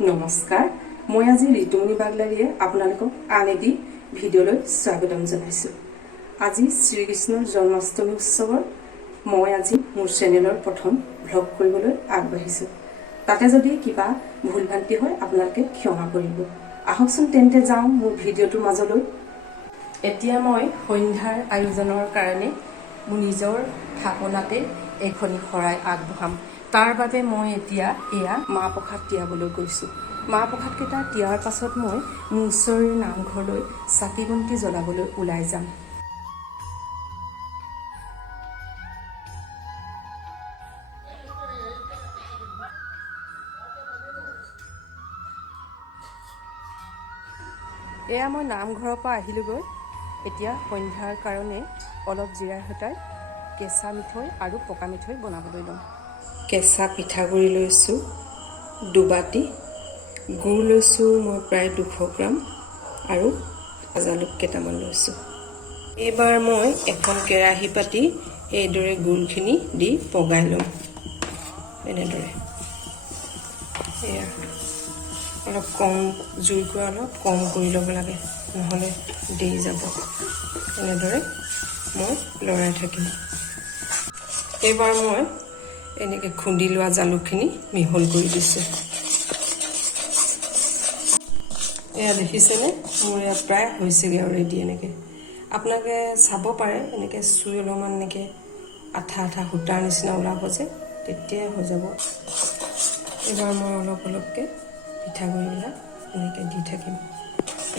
নমস্কাৰ মই আজি ঋতুমণি বাগলাৰীয়ে আপোনালোকক আন এটি ভিডিঅ'লৈ স্বাগতম জনাইছো। আজি শ্ৰীকৃষ্ণৰ জন্মাষ্টমী উৎসৱৰ মই আজি মোৰ চেনেলৰ প্ৰথম ভ্লগ কৰিবলৈ আগবাঢ়িছো। তাতে যদি কিবা ভুলভ্ৰান্তি হয় আপোনালোকে ক্ষমা কৰিব। আহকচোন তেন্তে যাওঁ মোৰ ভিডিঅ'টোৰ মাজলৈ। এতিয়া মই সন্ধ্যাৰ আয়োজনৰ কাৰণে মোৰ নিজৰ থাপনাতে এখনি শৰাই আগবঢ়াম। তাৰ বাবে মই এতিয়া এয়া মাহ প্ৰসাদ তিয়াবলৈ গৈছোঁ। মাহ প্ৰসাদকেইটা তিয়াৰ পাছত মই মোৰ ওচৰৰ নামঘৰলৈ চাকি বন্তি জ্বলাবলৈ ওলাই যাম। এয়া মই নামঘৰৰ পৰা আহিলোগৈ। এতিয়া সন্ধ্যাৰ কাৰণে অলপ জিৰাই সতাই কেঁচা মিঠৈ আৰু পকা মিঠৈ বনাবলৈ ল'ম। কেঁচা পিঠাগুড়ি লৈছোঁ 2 বাটি, গুড় লৈছোঁ মই প্ৰায় 200 গ্ৰাম আৰু জালুক কেইটামান লৈছোঁ। এইবাৰ মই এখন কেৰাহী পাতি এইদৰে গুড়খিনি দি পগাই ল'ম। এনেদৰে এয়া অলপ কম জুইকুৰা অলপ কম কৰি ল'ব লাগে, নহ'লে দেই যাব। এনেদৰে মই লৰাই থাকিম। এইবাৰ মই এনেকৈ খুন্দি লোৱা জালুকখিনি মিহল কৰি দিছোঁ। এয়া দেখিছেনে, মোৰ এয়া প্ৰায় হৈছেগৈ অলৰেডি। এনেকৈ আপোনালোকে চাব পাৰে, এনেকৈ চুই অলপমান এনেকৈ আঠা আঠা সূতাৰ নিচিনা ওলাব যে, তেতিয়াই হৈ যাব। এইবাৰ মই অলপ অলপকৈ পিঠাগুড়িবিলাক এনেকৈ দি থাকিম।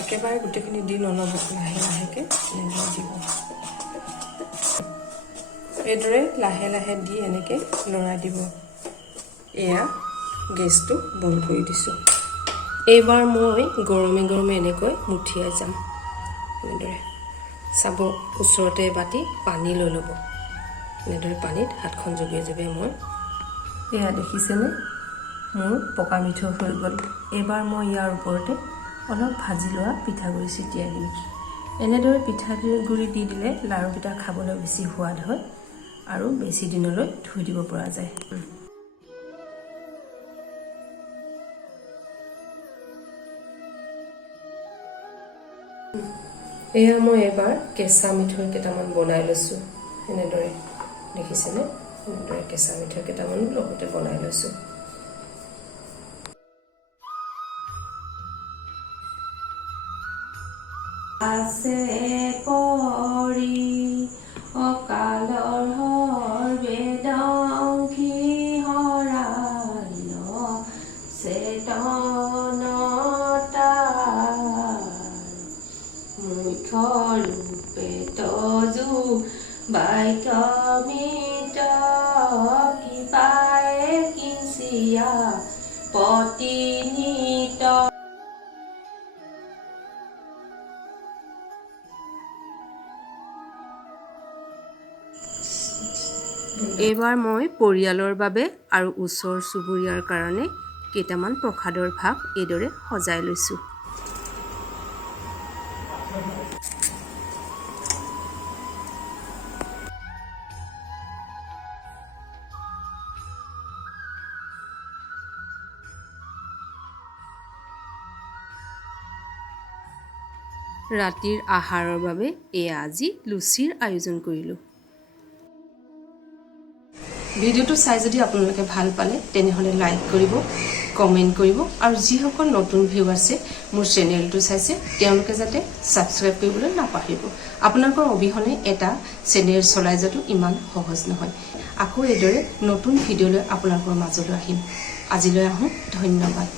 একেবাৰে গোটেইখিনি দি নল'ব, লাহে লাহেকৈ এনেদৰে দিব। এইদৰে লাহে লাহে দি এনেকৈ লৰাই দিব। এয়া গেছটো বন্ধ কৰি দিছোঁ। এইবাৰ মই গৰমে গৰমে এনেকৈ মুঠিয়াই যাম। এনেদৰে চাব, ওচৰতে এবাটি পানী লৈ ল'ব। এনেদৰে পানীত হাতখন জবিয়াই জবিয়াই মই এয়া দেখিছেনে, মোৰ পকা মিঠৈ হৈ গ'ল। এইবাৰ মই ইয়াৰ ওপৰতে অলপ ভাজি লোৱা পিঠাগুড়ি ছটিয়াই দিম। এনেদৰে পিঠাগুড়ি দি দিলে লাড়ুকেইটা খাবলৈ বেছি সোৱাদ হয় আৰু বেছি দিনলৈ থৈ দিব পৰা যায়। এয়া মই এবাৰ কেঁচা মিঠৈ কেইটামান বনাই লৈছোঁ। এনেদৰে দেখিছেনে, এনেদৰে কেঁচা মিঠৈ কেইটামান লগতে বনাই লৈছোঁ। আছে পৰি অকালৰ বেদংখি হৰায় চেতনতাৰ মুখ্য ৰূপে তজু বাক্যমিত কৃপায়ে কিঞ্চিয়া পতিনিত। এইবাৰ মই পৰিয়ালৰ বাবে আৰু ওচৰ চুবুৰীয়াৰ কাৰণে কেইটামান প্ৰসাদৰ ভাগ এইদৰে সজাই লৈছোঁ। ৰাতিৰ আহাৰৰ বাবে এয়া আজি লুচিৰ আয়োজন কৰিলোঁ। ভিডিঅ'টো চাই যদি আপোনালোকে ভাল পালে তেনেহ'লে লাইক কৰিব, কমেণ্ট কৰিব আৰু যিসকল নতুন ভিউ আছে মোৰ চেনেলটো চাইছে তেওঁলোকে যাতে ছাবস্ক্ৰাইব কৰিবলৈ নাপাহৰিব। আপোনালোকৰ অবিহনে এটা চেনেল চলাই যোৱাটো ইমান সহজ নহয়। আকৌ এইদৰে নতুন ভিডিঅ'লৈ আপোনালোকৰ মাজলৈ আহিম। আজিলৈ আহোঁ, ধন্যবাদ।